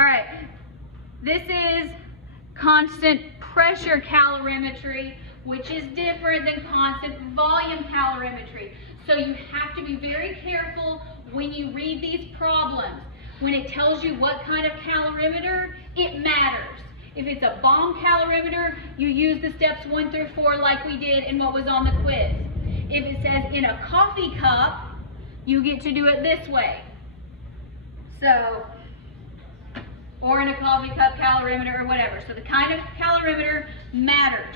All right, this is constant pressure calorimetry, which is different than constant volume calorimetry. So you have to be very careful when you read these problems. When it tells you what kind of calorimeter, it matters. If it's a bomb calorimeter, you use the steps 1 through 4 like we did in what was on the quiz. If it says in a coffee cup, you get to do it this way. So, or in a coffee cup calorimeter or whatever. So the kind of calorimeter matters.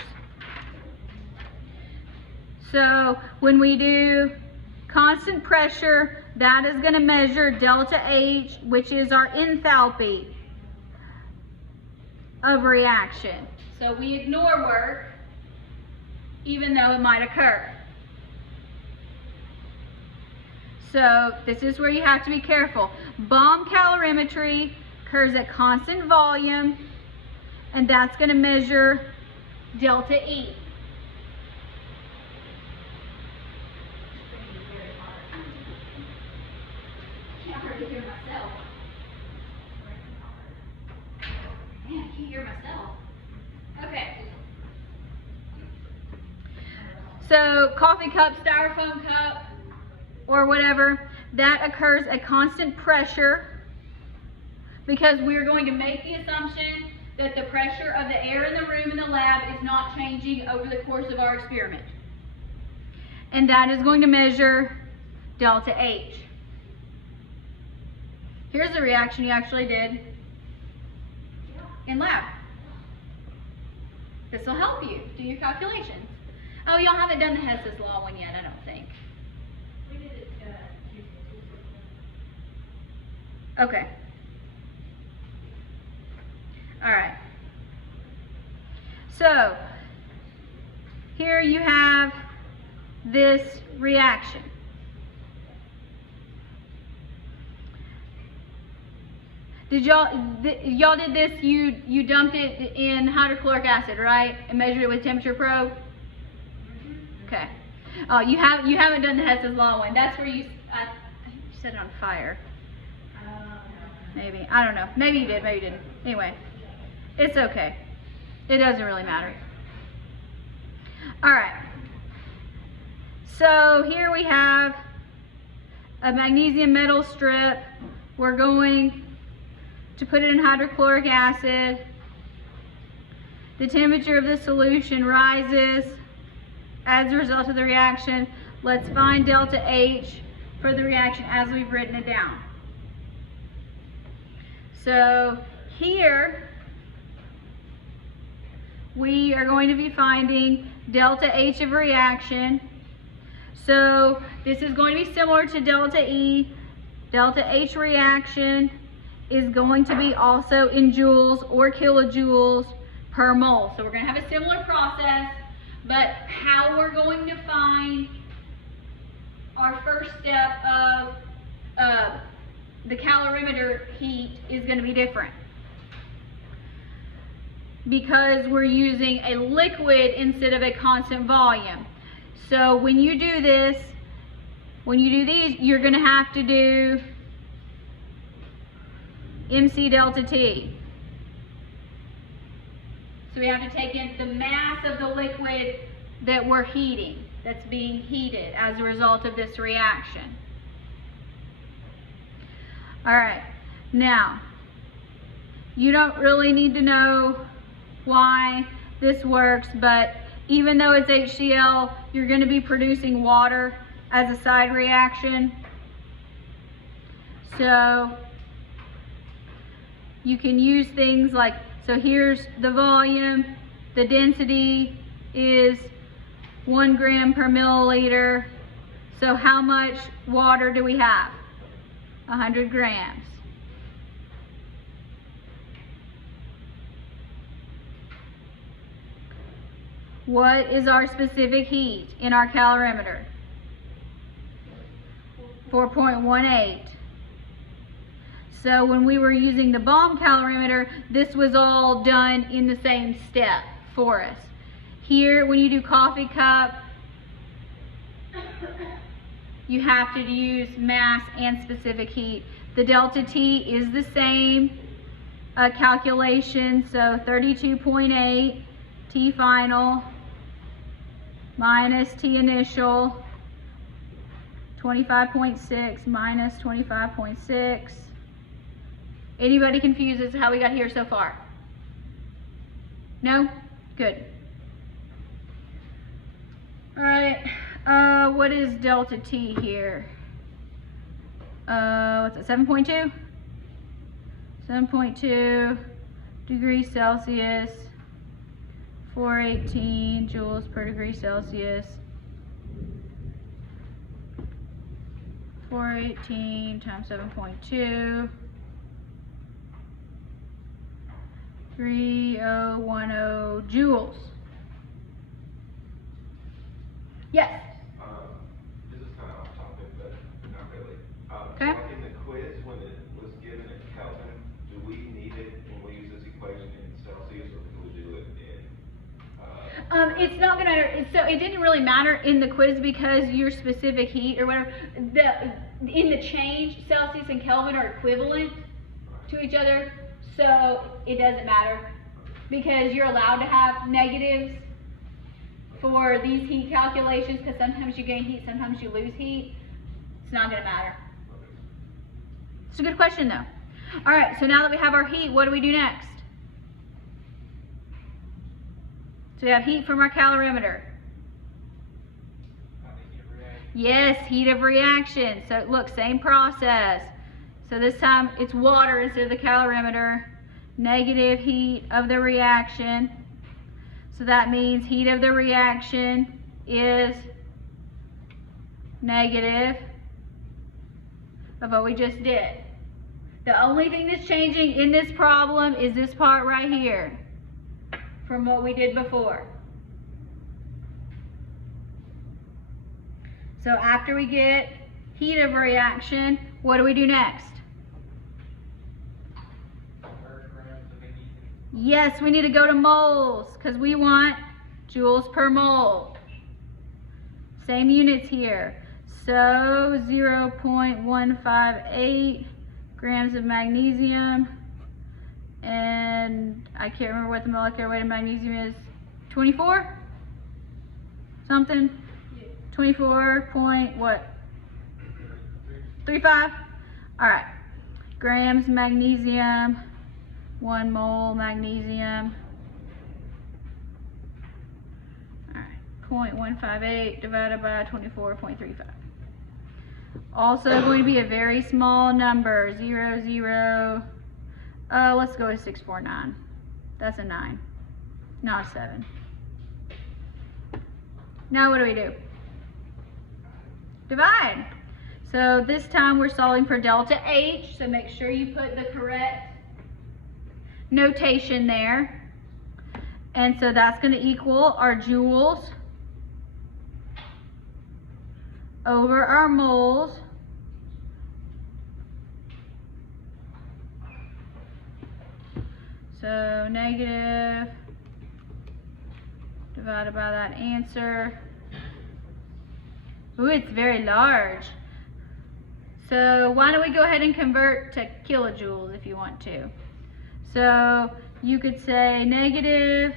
So when we do constant pressure, that is going to measure delta H, which is our enthalpy of reaction. So we ignore work, even though it might occur. So this is where you have to be careful. Bomb calorimetry occurs at constant volume, and that's going to measure delta E. I can't hardly hear myself. Man, I can't hear myself. Okay. So coffee cup, styrofoam cup, or whatever, that occurs at constant pressure because we're going to make the assumption that the pressure of the air in the room in the lab is not changing over the course of our experiment. And that is going to measure delta H. Here's the reaction you actually did in lab. This will help you do your calculations. Oh, y'all haven't done the Hess's Law one yet, I don't think. We did it. Okay. All right. So, here you have this reaction. Did y'all did this, you dumped it in hydrochloric acid, right? And measured it with temperature probe? Okay. Oh, you haven't done the Hess's Law one. That's where you set it on fire. Maybe. I don't know. Maybe you did, maybe you didn't. Anyway, it's okay. It doesn't really matter. All right. So here we have a magnesium metal strip. We're going to put it in hydrochloric acid. The temperature of the solution rises as a result of the reaction. Let's find delta H for the reaction as we've written it down. So here we are going to be finding delta H of reaction. So this is going to be similar to delta E. Delta H reaction is going to be also in joules or kilojoules per mole. So we're going to have a similar process, but how we're going to find our first step of the calorimeter heat is going to be different because we're using a liquid instead of a constant volume. So when you do this, when you do these, you're going to have to do MC delta T. So we have to take in the mass of the liquid that we're heating, that's being heated as a result of this reaction. All right, now, you don't really need to know why this works, but even though it's HCl, you're going to be producing water as a side reaction. So you can use things like, so here's the volume, the density is 1 gram per milliliter. So how much water do we have? 100 grams. What is our specific heat in our calorimeter? 4.18. So when we were using the bomb calorimeter, this was all done in the same step for us. Here, when you do coffee cup, you have to use mass and specific heat. The delta T is the same calculation. So 32.8 T final minus T initial, 25.6 minus 25.6. Anybody confused as to how we got here so far? No? Good. All right, what is delta T here? What's it, 7.2? 7.2 degrees Celsius, 418 joules per degree Celsius. 418 times 7.2. 3010 joules. Yes. This is kind of off topic, but not really. Okay. Like in the quiz, when it was given in Kelvin, do we need it when we use this equation in Celsius, or can we do it in? It's not gonna matter. So it didn't really matter in the quiz because your specific heat or whatever, in the change, Celsius and Kelvin are equivalent to each other. So it doesn't matter because you're allowed to have negatives for these heat calculations because sometimes you gain heat, sometimes you lose heat. It's not going to matter. It's a good question though. All right, so now that we have our heat, what do we do next? So we have heat from our calorimeter. Yes, heat of reaction. So look, same process. So this time it's water instead of the calorimeter. Negative heat of the reaction. So that means heat of the reaction is negative of what we just did. The only thing that's changing in this problem is this part right here from what we did before. So after we get heat of reaction, what do we do next? Yes, we need to go to moles because we want joules per mole. Same units here. So 0.158 grams of magnesium, and I can't remember what the molecular weight of magnesium is. 24? Something? 24 point what? 35? All right. Grams magnesium. 1 mole magnesium. All right, 0.158 divided by 24.35. Also going to be a very small number, 0, let's go with 649. That's a 9, not a 7. Now what do we do? Divide. So this time we're solving for delta H, so make sure you put the correct notation there. And so that's going to equal our joules over our moles. So negative divided by that answer. Ooh, it's very large. So why don't we go ahead and convert to kilojoules if you want to. So you could say negative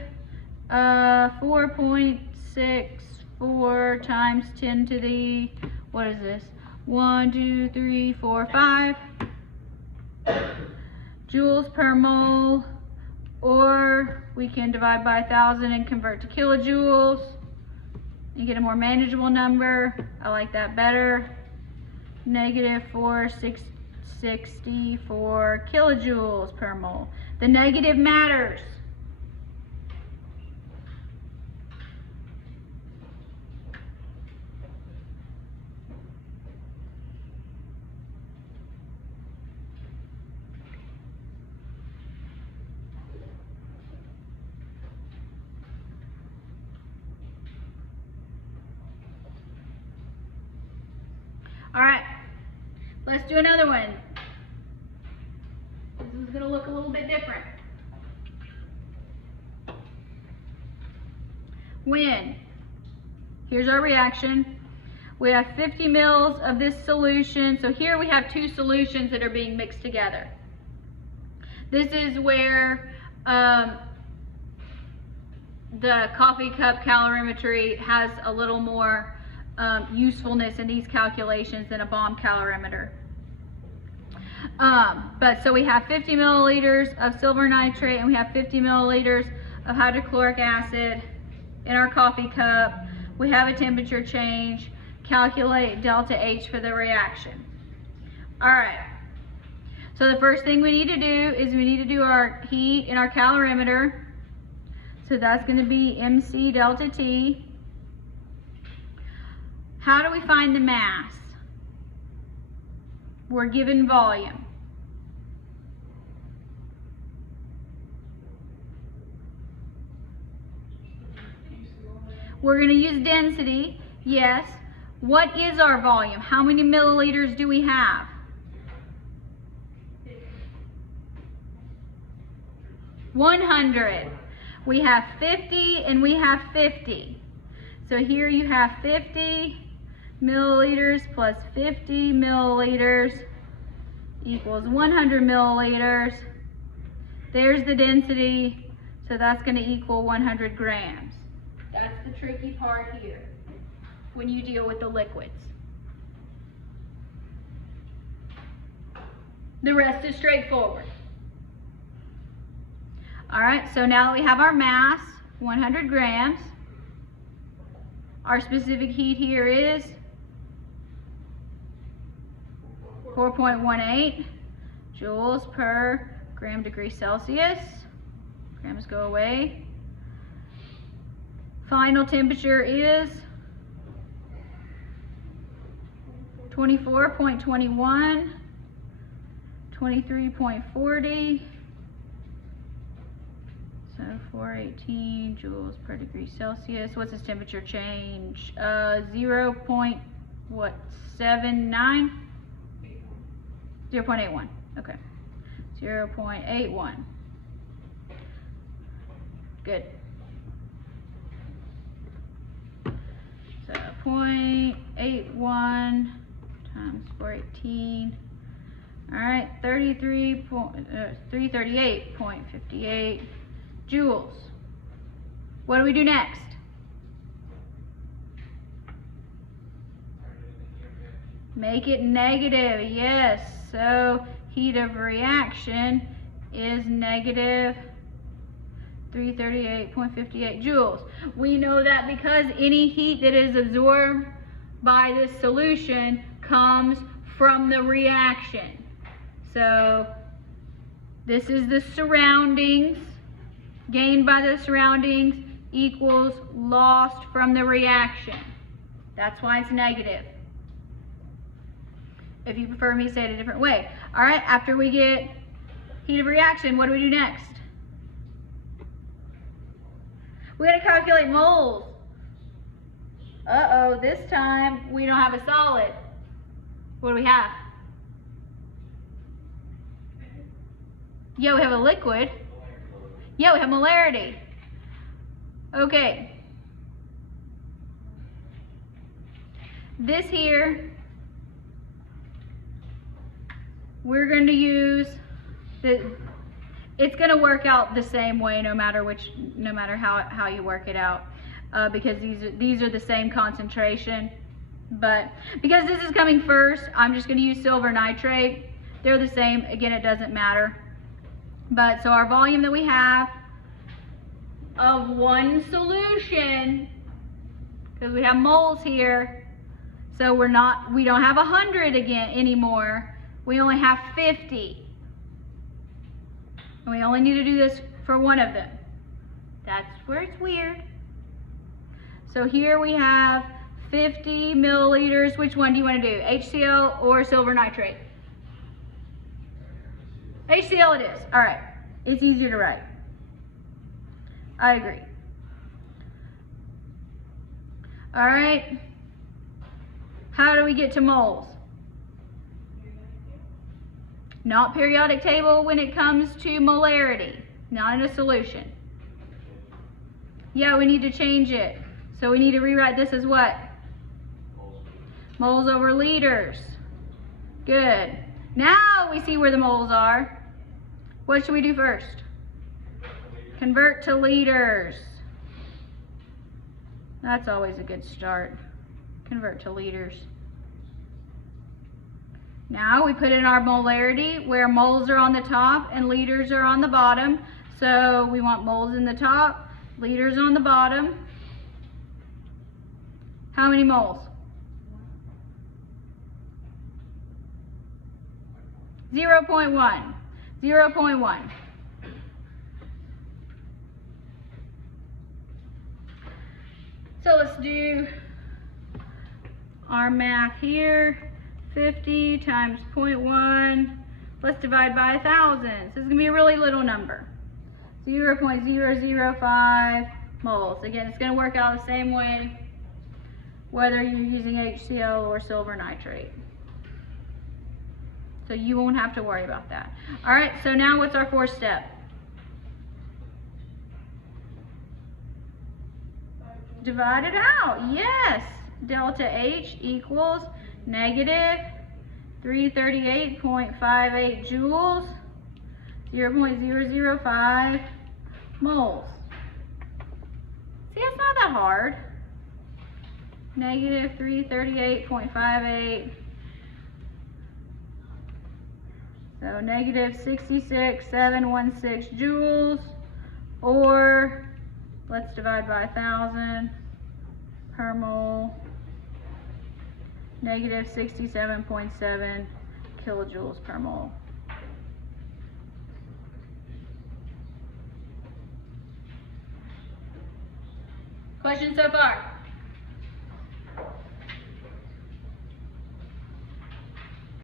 4.64 times 10 to the, what is this? 1, 2, 3, 4, 5 joules per mole, or we can divide by 1,000 and convert to kilojoules. You get a more manageable number. I like that better. Negative 464 kilojoules per mole. The negative matters. All right, let's do another one. This is going to look a little bit different. When, here's our reaction. We have 50 mils of this solution. So here we have two solutions that are being mixed together. This is where the coffee cup calorimetry has a little more usefulness in these calculations than a bomb calorimeter. But so we have 50 milliliters of silver nitrate and we have 50 milliliters of hydrochloric acid in our coffee cup. We have a temperature change. Calculate delta H for the reaction. All right. So the first thing we need to do is we need to do our heat in our calorimeter. So that's going to be MC delta T. How do we find the mass? We're given volume. We're going to use density, yes. What is our volume? How many milliliters do we have? 100. We have 50 and we have 50. So here you have 50 milliliters plus 50 milliliters equals 100 milliliters. There's the density, so that's going to equal 100 grams. That's the tricky part here when you deal with the liquids. The rest is straightforward. All right, so now that we have our mass, 100 grams, our specific heat here is 4.18 joules per gram degree Celsius. Grams go away. Final temperature is 24.21, 23.40, so 418 joules per degree Celsius. What's this temperature change? 0.79? 0.81, okay. 0.81. Good. So 0.81 times 418. All right, 338.58 joules. What do we do next? Make it negative, yes. So heat of reaction is negative 338.58 joules. We know that because any heat that is absorbed by this solution comes from the reaction. So this is the surroundings, gained by the surroundings equals lost from the reaction. That's why it's negative. If you prefer me to say it a different way. All right, after we get heat of reaction, what do we do next? We gotta calculate moles. Uh-oh, this time we don't have a solid. What do we have? Yeah, we have a liquid. Yeah, we have molarity. Okay. This here, we're going to use it's going to work out the same way no matter how you work it out, because these are the same concentration. But because this is coming first, I'm just going to use silver nitrate. They're the same. Again, it doesn't matter. But so our volume that we have of one solution, because we have moles here, so we don't have 100 again anymore. We only have 50. And we only need to do this for one of them. That's where it's weird. So here we have 50 milliliters. Which one do you want to do? HCl or silver nitrate? HCl it is. All right. It's easier to write. I agree. All right. How do we get to moles? Not periodic table when it comes to molarity. Not in a solution. Yeah, we need to change it. So we need to rewrite this as what? Moles over liters. Good. Now we see where the moles are. What should we do first? Convert to liters. That's always a good start. Convert to liters. Now we put in our molarity where moles are on the top and liters are on the bottom. So we want moles in the top, liters on the bottom. How many moles? 0.1. 0.1. So let's do our math here. 50 times 0.1. Let's divide by 1,000. So this is going to be a really little number. 0.005 moles. Again, it's going to work out the same way whether you're using HCl or silver nitrate. So you won't have to worry about that. All right, so now what's our fourth step? Divide it out. Yes. Delta H equals negative 338.58 joules, 0.005 moles. See, it's not that hard. Negative 338.58. So negative 66,716 joules, or let's divide by 1,000 per mole. Negative 67.7 kilojoules per mole. Questions so far?